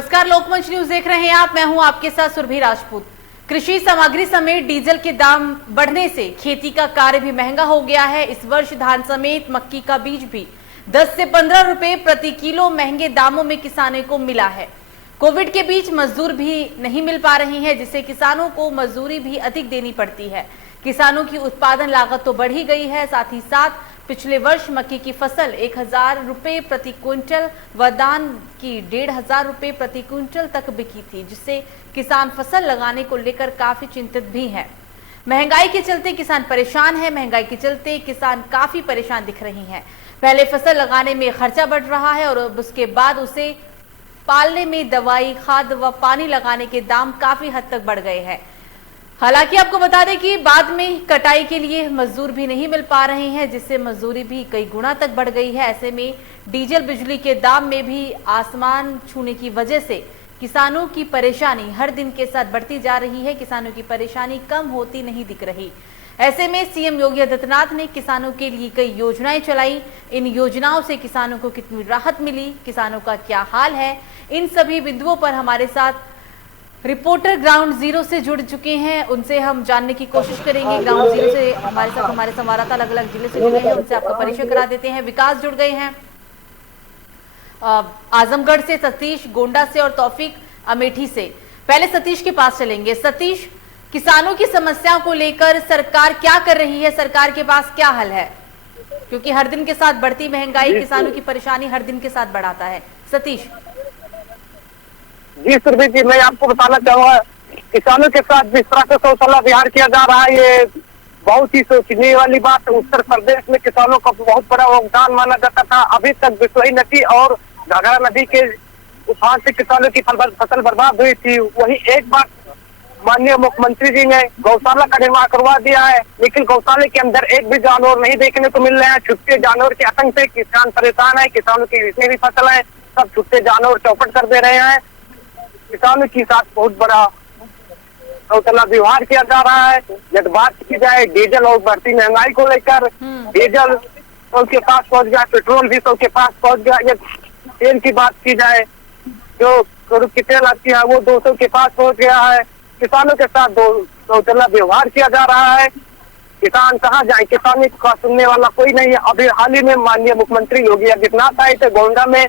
नमस्कार, लोकमंच न्यूज देख रहे हैं आप। मैं हूं आपके साथ सुरभि राजपूत। कृषि सामग्री समेत डीजल के दाम बढ़ने से खेती का कार्य भी महंगा हो गया है। इस वर्ष धान समेत मक्की का बीज भी 10 से 15 रुपए प्रति किलो महंगे दामों में किसानों को मिला है। कोविड के बीच मजदूर भी नहीं मिल पा रही है, जिससे किसानों को मजदूरी भी अधिक देनी पड़ती है। किसानों की उत्पादन लागत तो बढ़ ही गई है, साथ ही साथ पिछले वर्ष मक्की की फसल 1000 रुपए प्रति क्विंटल व धान की 1500 रुपए प्रति क्विंटल तक बिकी थी, जिससे किसान फसल लगाने को लेकर काफी चिंतित भी हैं। महंगाई के चलते किसान परेशान है। महंगाई के चलते किसान काफी परेशान दिख रही हैं। पहले फसल लगाने में खर्चा बढ़ रहा है और अब उसके बाद उसे पालने में दवाई, खाद व पानी लगाने के दाम काफी हद तक बढ़ गए हैं। हालांकि आपको बता दें कि बाद में कटाई के लिए मजदूर भी नहीं मिल पा रहे हैं, जिससे मजदूरी भी कई गुना तक बढ़ गई है। ऐसे में डीजल बिजली के दाम में भी आसमान छूने की वजह से किसानों की परेशानी हर दिन के साथ बढ़ती जा रही है। किसानों की परेशानी कम होती नहीं दिख रही। ऐसे में सीएम योगी आदित्यनाथ ने किसानों के लिए कई योजनाएं चलाई। इन योजनाओं से किसानों को कितनी राहत मिली, किसानों का क्या हाल है, इन सभी बिंदुओं पर हमारे साथ रिपोर्टर ग्राउंड जीरो से जुड़ चुके हैं। उनसे हम जानने की कोशिश करेंगे। ग्राउंड जीरो से हमारे साथ हमारे संवाददाता अलग अलग जिले से जुड़े हैं, उनसे आपका परिचय करा देते हैं। विकास जुड़ गए हैं आजमगढ़ से, सतीश गोंडा से और तौफीक अमेठी से। पहले सतीश के पास चलेंगे। सतीश, किसानों की समस्याओं को लेकर सरकार क्या कर रही है? सरकार के पास क्या हल है? क्योंकि हर दिन के साथ बढ़ती महंगाई किसानों की परेशानी हर दिन के साथ बढ़ाता है। सतीश जी सुरभि जी, मैं आपको बताना चाहूंगा, किसानों के साथ जिस तरह से शौचालय विहार किया जा रहा है, ये बहुत ही सोचने वाली बात है। उत्तर प्रदेश में किसानों का बहुत बड़ा योगदान माना जाता था। अभी तक बिसोई नदी और घाघरा नदी के उफान से किसानों की फसल बर्बाद हुई थी। वही एक बार माननीय मुख्यमंत्री जी ने गौशाला का निर्माण करवा दिया है, लेकिन गौशाले के अंदर एक भी जानवर नहीं देखने को मिल रहे हैं। छुट्टे जानवर के आतंक से किसान परेशान है। किसानों की जितनी भी फसल है सब छुट्टे जानवर चौपट कर दे रहे हैं। किसानों के साथ बहुत बड़ा शौचालय व्यवहार किया जा रहा है। जब बात की जाए डीजल और बढ़ती महंगाई को लेकर, डीजल सबके पास पहुंच गया, पेट्रोल भी सबके पास पहुंच गया। जब तेल की बात की जाए, जो की तेल आती है वो 200 के पास पहुंच गया है। किसानों के साथ शौचालय व्यवहार किया जा रहा है। किसान कहाँ जाए, किसानी का सुनने वाला कोई नहीं है। अभी हाल ही में माननीय मुख्यमंत्री योगी आदित्यनाथ आए थे गोंडा में,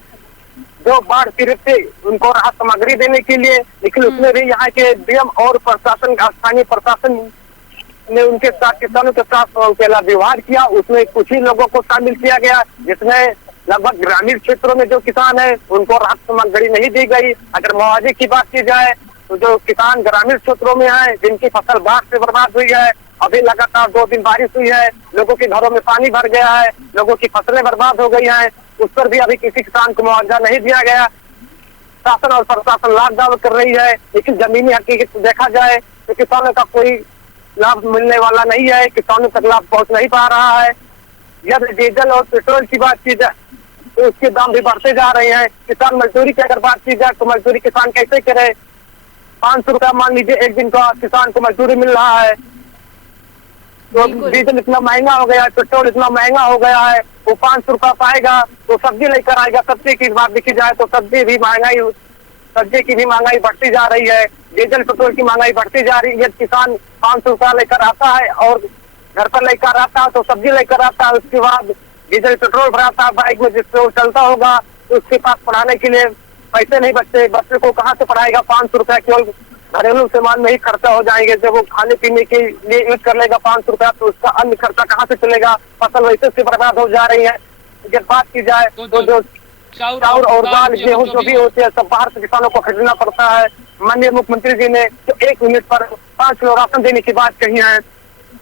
जो बाढ़ पीड़ित थे उनको राहत सामग्री देने के लिए, लेकिन उसमें भी यहाँ के डीएम और प्रशासन, स्थानीय प्रशासन ने उनके साथ किसानों के साथ पहला व्यवहार किया। उसमें कुछ ही लोगों को शामिल किया गया, जिसमें लगभग ग्रामीण क्षेत्रों में जो किसान है उनको राहत सामग्री नहीं दी गई। अगर मुआवजे की बात की जाए तो जो किसान ग्रामीण क्षेत्रों में है, जिनकी फसल बाढ़ से बर्बाद हुई है, अभी लगातार 2 दिन बारिश हुई है, लोगों के घरों में पानी भर गया है, लोगों की फसलें बर्बाद हो गई हैं, उस पर भी अभी किसी किसान को मुआवजा नहीं दिया गया। शासन और प्रशासन लाभ दावा कर रही है, लेकिन जमीनी हकीकत देखा जाए तो किसानों का कोई लाभ मिलने वाला नहीं है। किसानों तक लाभ पहुंच नहीं पा रहा है। जब डीजल और पेट्रोल की बात की जाए तो उसके दाम भी बढ़ते जा रहे हैं। किसान मजदूरी की अगर बात की जाए तो मजदूरी किसान कैसे करे? 500 रुपया मान लीजिए एक दिन का किसान को मजदूरी मिल रहा है। तो डीजल इतना महंगा हो गया है, पेट्रोल इतना महंगा हो गया है, वो 500 रुपया पाएगा तो सब्जी लेकर आएगा। सब्जी की बात देखी जाए तो सब्जी की भी महंगाई बढ़ती जा रही है। डीजल पेट्रोल की महंगाई बढ़ती जा रही है। किसान 500 रुपया लेकर आता है और घर पर लेकर आता है तो सब्जी लेकर आता है, उसके बाद डीजल पेट्रोल भराता है बाइक में, जिससे वो चलता होगा। तो उसके पास पढ़ाने के लिए पैसे नहीं बचते, बच्चे को कहाँ से पढ़ाएगा? 500 रुपया केवल घरेलू सामान में ही खर्चा हो जाएंगे। जब वो खाने पीने के लिए यूज कर लेगा 500 रुपया, तो उसका अन्य खर्चा कहाँ से चलेगा? फसल वैसे से बर्बाद हो जा रही है। जब बात की जाए तो जो चाउर और दाल, गेहूँ जो भी होते हैं सब बाहर से किसानों को खरीदना पड़ता है। माननीय मुख्यमंत्री जी ने जो 1 यूनिट पर 5 किलो राशन देने की बात कही है,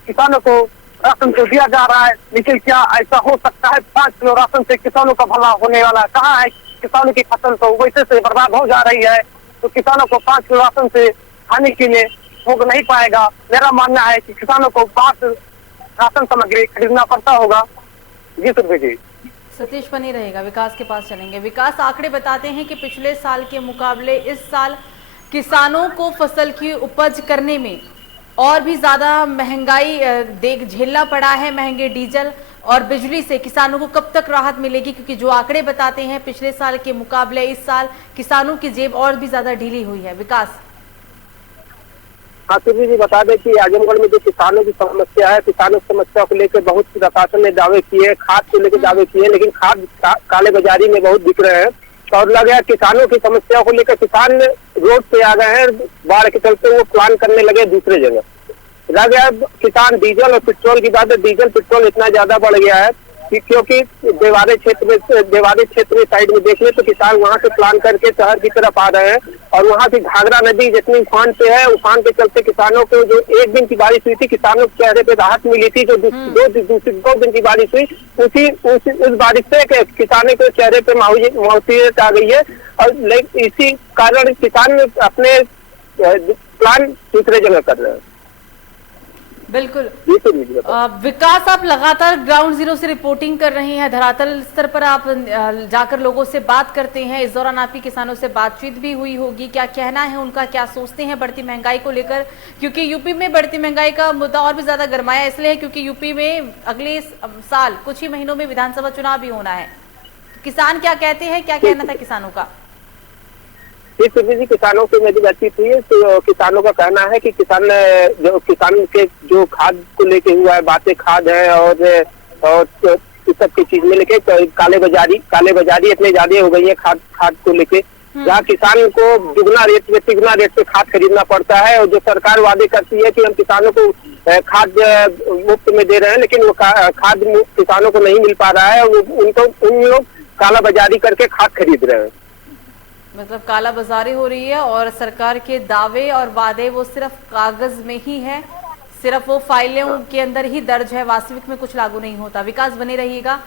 किसानों को राशन तो दिया जा रहा है, लेकिन क्या ऐसा हो सकता है 5 किलो राशन से किसानों का भला होने वाला कहाँ है? किसानों की फसल तो वैसे से बर्बाद हो जा रही है, तो किसानों को 5 किलो राशन से खाने के लिए हो नहीं पाएगा। मेरा मानना है कि किसानों को 5 राशन सामग्री खरीदना पड़ता होगा। जी सुरभि जी। सतीश बनी रहेगा। विकास के पास चलेंगे। विकास, आंकड़े बताते हैं कि पिछले साल के मुकाबले इस साल किसानों को फसल की उपज करने में और भी ज्यादा महंगाई देख झेलना पड़ा है, महंगे डीजल और बिजली से किसानों को कब तक राहत मिलेगी? क्योंकि जो आंकड़े बताते हैं पिछले साल के मुकाबले इस साल किसानों की जेब और भी ज्यादा ढीली हुई है। विकास। हाँ सुरभि जी, बता दें कि आजमगढ़ में जो किसानों की समस्या है, किसानों की समस्या को लेकर बहुत प्रशासन ने दावे किए, खाद को लेकर दावे किए, लेकिन खाद काले बाजारी में बहुत बिक रहे हैं। और लग गया किसानों की समस्या को लेकर किसान रोड पे आ गए हैं, बाढ़ के चलते वो प्लान करने लगे दूसरे जगह। रह गया किसान डीजल और पेट्रोल की बात है, डीजल पेट्रोल इतना ज्यादा बढ़ गया है कि क्योंकि देवारे क्षेत्र साइड में देख ले तो किसान वहां से प्लान करके शहर की तरफ आ रहे हैं, और वहां की घाघरा नदी जितनी उफान पे है, उफान के चलते किसानों को जो एक दिन की बारिश हुई थी, किसानों के चेहरे पे राहत मिली थी। जो दो दिन की बारिश हुई, उस बारिश से किसानों के चेहरे पे मायूसियत आ गई है, और इसी कारण किसान अपने प्लान दूसरे जगह कर रहे हैं। बिल्कुल। विकास, आप लगातार ग्राउंड जीरो से रिपोर्टिंग कर रही हैं, धरातल स्तर पर आप जाकर लोगों से बात करते हैं। इस दौरान आपकी किसानों से बातचीत भी हुई होगी, क्या कहना है उनका, क्या सोचते हैं बढ़ती महंगाई को लेकर? क्योंकि यूपी में बढ़ती महंगाई का मुद्दा और भी ज्यादा गर्माया इसलिए क्योंकि यूपी में अगले साल कुछ ही महीनों में विधानसभा चुनाव भी होना है। किसान क्या कहते हैं, क्या कहना था किसानों का? जी, किसानों से मेरी बातचीत हुई है तो किसानों का कहना है कि किसान के जो खाद को लेके हुआ है, बातें खाद है और इस सब की चीज में लेके काले बाजारी इतने ज्यादा हो गई है खाद को लेके, जहाँ किसान को तिगुना रेट पे खाद खरीदना पड़ता है। और जो सरकार वादे करती है कि हम किसानों को खाद मुफ्त में दे रहे हैं, लेकिन वो खाद किसानों को नहीं मिल पा रहा है, उन लोग काला बाजारी करके खाद खरीद रहे हैं। मतलब काला बाजारी हो रही है और सरकार के दावे और वादे वो सिर्फ कागज में ही है, सिर्फ वो फाइलों के अंदर ही दर्ज है, वास्तविक में कुछ लागू नहीं होता। विकास, बने रहिएगा,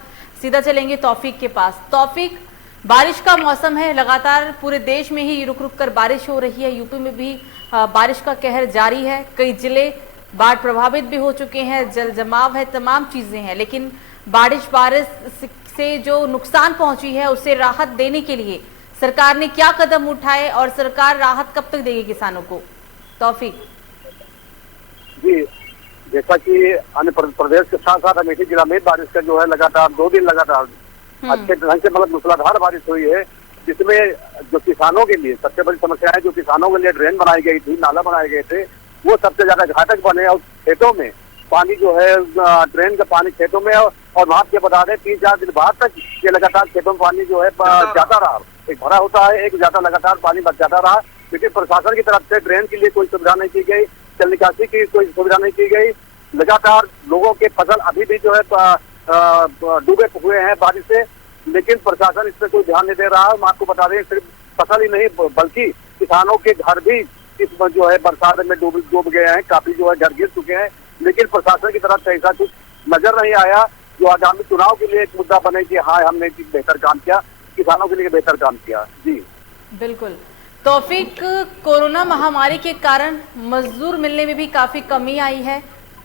सीधा चलेंगे तौफीक के पास। तौफीक, बारिश का मौसम है, लगातार पूरे देश में ही रुक रुक कर बारिश हो रही है, यूपी में भी बारिश का कहर जारी है, कई जिले बाढ़ प्रभावित भी हो चुके हैं, जल जमाव है, तमाम चीजें हैं, लेकिन बारिश से जो नुकसान पहुंची है उससे राहत देने के लिए सरकार ने क्या कदम उठाए और सरकार राहत कब तक देगी किसानों को? तौफीक जी, जैसा कि अन्य प्रदेश के साथ साथ अमेठी जिला में बारिश का जो है लगातार 2 दिन लगातार अच्छे ढंग से मतलब मूसलाधार बारिश हुई है, जिसमें जो किसानों के लिए सबसे बड़ी समस्या है, जो किसानों के लिए ड्रेन बनाई गई थी, नाला बनाए गए थे, वो सबसे ज्यादा घातक बने। और खेतों में पानी जो है, ड्रेन का पानी खेतों में, और वहां के बता दें 3-4 दिन बाद तक ये लगातार खेतों में पानी जो है जाता रहा, एक भरा होता है, एक ज्यादा लगातार पानी बच जाता रहा। लेकिन प्रशासन की तरफ से ड्रेन के लिए कोई सुविधा नहीं की गई, जल निकासी की कोई सुविधा नहीं की गई। लगातार लोगों के फसल अभी भी जो है डूबे हुए हैं बारिश से, लेकिन प्रशासन इस पर कोई ध्यान नहीं दे रहा है। मैं आपको बता दें, सिर्फ फसल ही नहीं बल्कि किसानों के घर भी इस जो है बरसात में डूब गए हैं, काफी जो है घर गिर चुके हैं, लेकिन प्रशासन की तरफ से ऐसा कुछ नजर नहीं आया जो आगामी चुनाव के लिए एक मुद्दा बने कि हाँ हमने बेहतर काम किया, किसानों के लिए बेहतर काम किया। जी बिल्कुल। तौफीक, कोरोना महामारी के कारण मजदूर मिलने में भी काफी कमी आई है,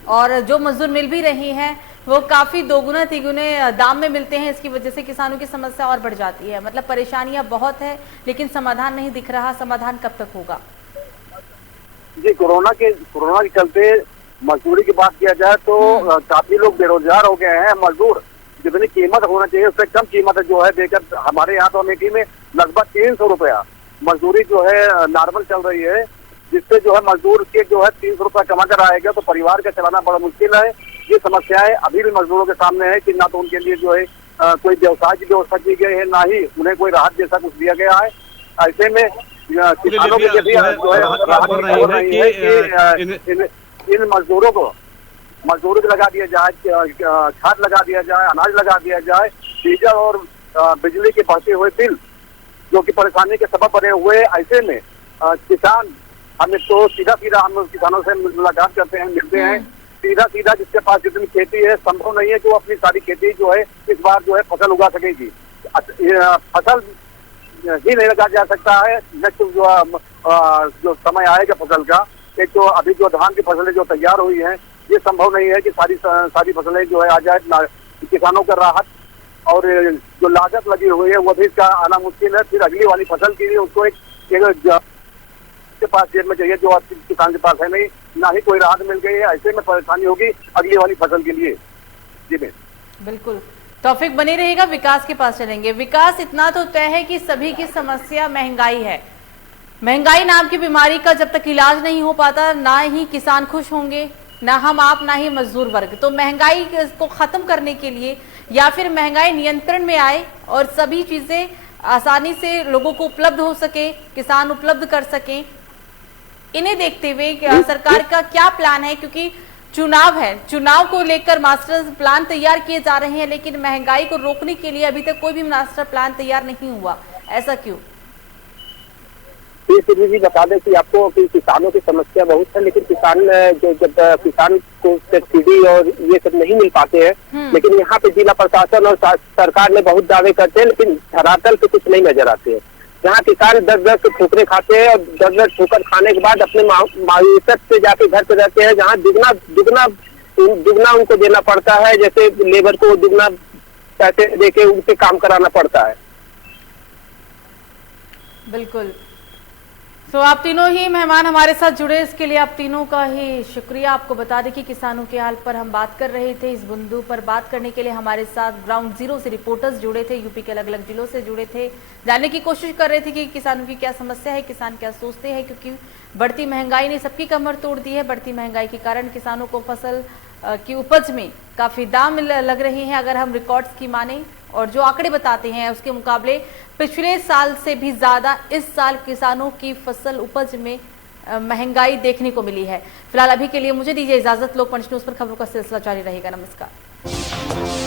और जो मजदूर मिल भी रहे हैं वो काफी दोगुना तिगुने दाम में मिलते हैं, इसकी वजह से किसानों की समस्या और बढ़ जाती है। मतलब परेशानियां बहुत है लेकिन समाधान नहीं दिख रहा, समाधान कब तक होगा? जी, कोरोना के चलते मजदूरी की बात किया जाए तो काफी लोग बेरोजगार हो गए हैं। मजदूर जितनी कीमत होना चाहिए उससे कम कीमत जो है देकर हमारे यहाँ तो अमेठी में लगभग 300 रुपया मजदूरी जो है नॉर्मल चल रही है, जिससे जो है मजदूर के जो है 300 रुपया कमा कर आएगा तो परिवार का चलाना बड़ा मुश्किल है। ये समस्याएं अभी भी मजदूरों के सामने है कि ना तो उनके लिए जो है कोई व्यवसाय की व्यवस्था की गई है, ना ही उन्हें कोई राहत जैसा कुछ दिया गया है। ऐसे में किसानों के लिए जो है राहत हो रही है कि इन मजदूरों को लगा दिया जाए, खाद लगा दिया जाए, अनाज लगा दिया जाए। डीजल और बिजली के बढ़ते हुए बिल जो कि परेशानी के सबब बने हुए, ऐसे में किसान हमें तो सीधा हम किसानों से मुलाकात करते हैं, मिलते हैं सीधा जिसके पास जितनी खेती है संभव नहीं है कि वो अपनी सारी खेती जो है इस बार जो है फसल उगा सकेगी। फसल ही नहीं लगा जा सकता है। नेक्स्ट जो समय आएगा फसल का, एक तो अभी जो धान की फसलें जो तैयार हुई हैं, ये संभव नहीं है कि सारी फसलें जो है आ जाए। किसानों का राहत और जो लागत लगी हुई है वो भी इसका आना मुश्किल है। फिर अगली वाली फसल के लिए उसको एक पास जेब में चाहिए, जो आज किसान के पास है नहीं, ना ही कोई राहत मिल गई है। ऐसे में परेशानी होगी अगली वाली फसल के लिए। जी मैं बिल्कुल, तौफीक बने रहेगा, विकास के पास चलेंगे। विकास, इतना तो तय है कि सभी की समस्या महंगाई है। महंगाई नाम की बीमारी का जब तक इलाज नहीं हो पाता, ना ही किसान खुश होंगे, ना हम आप, ना ही मजदूर वर्ग। तो महंगाई को खत्म करने के लिए या फिर महंगाई नियंत्रण में आए और सभी चीजें आसानी से लोगों को उपलब्ध हो सके, किसान उपलब्ध कर सके, इन्हें देखते हुए सरकार का क्या प्लान है? क्योंकि चुनाव है, चुनाव को लेकर मास्टर प्लान तैयार किए जा रहे हैं, लेकिन महंगाई को रोकने के लिए अभी तक कोई भी मास्टर प्लान तैयार नहीं हुआ, ऐसा क्यों? जी बता दें कि आपको कि किसानों की समस्या बहुत है, लेकिन किसान जो जब किसान को सब्सिडी और ये सब नहीं मिल पाते हैं, लेकिन यहाँ पे जिला प्रशासन और सरकार ने बहुत दावे करते हैं, लेकिन धरातल पे कुछ नहीं नजर आते हैं। यहाँ किसान 10-10 ठोकरे खाते हैं और 10-10 ठोकर खाने के बाद अपने मायूसियत से जाके घर पे रहते हैं, जहाँ दुगना उनको देना पड़ता है। जैसे लेबर को दुगना पैसे देके उनसे काम कराना पड़ता है। बिल्कुल। तो आप तीनों ही मेहमान हमारे साथ जुड़े, इसके लिए आप तीनों का ही शुक्रिया। आपको बता दें कि किसानों के हाल पर हम बात कर रहे थे। इस बिंदु पर बात करने के लिए हमारे साथ ग्राउंड जीरो से रिपोर्टर्स जुड़े थे, यूपी के अलग अलग जिलों से जुड़े थे, जानने की कोशिश कर रहे थे कि किसानों की क्या समस्या है, किसान क्या सोचते हैं, क्योंकि बढ़ती महंगाई ने सबकी कमर तोड़ दी है। बढ़ती महंगाई के कारण किसानों को फसल की उपज में काफी दाम लग रहे हैं। अगर हम रिकॉर्ड्स की माने और जो आंकड़े बताते हैं उसके मुकाबले पिछले साल से भी ज्यादा इस साल किसानों की फसल उपज में महंगाई देखने को मिली है। फिलहाल अभी के लिए मुझे दीजिए इजाजत। लोकमंच न्यूज पर खबरों का सिलसिला जारी रहेगा। नमस्कार।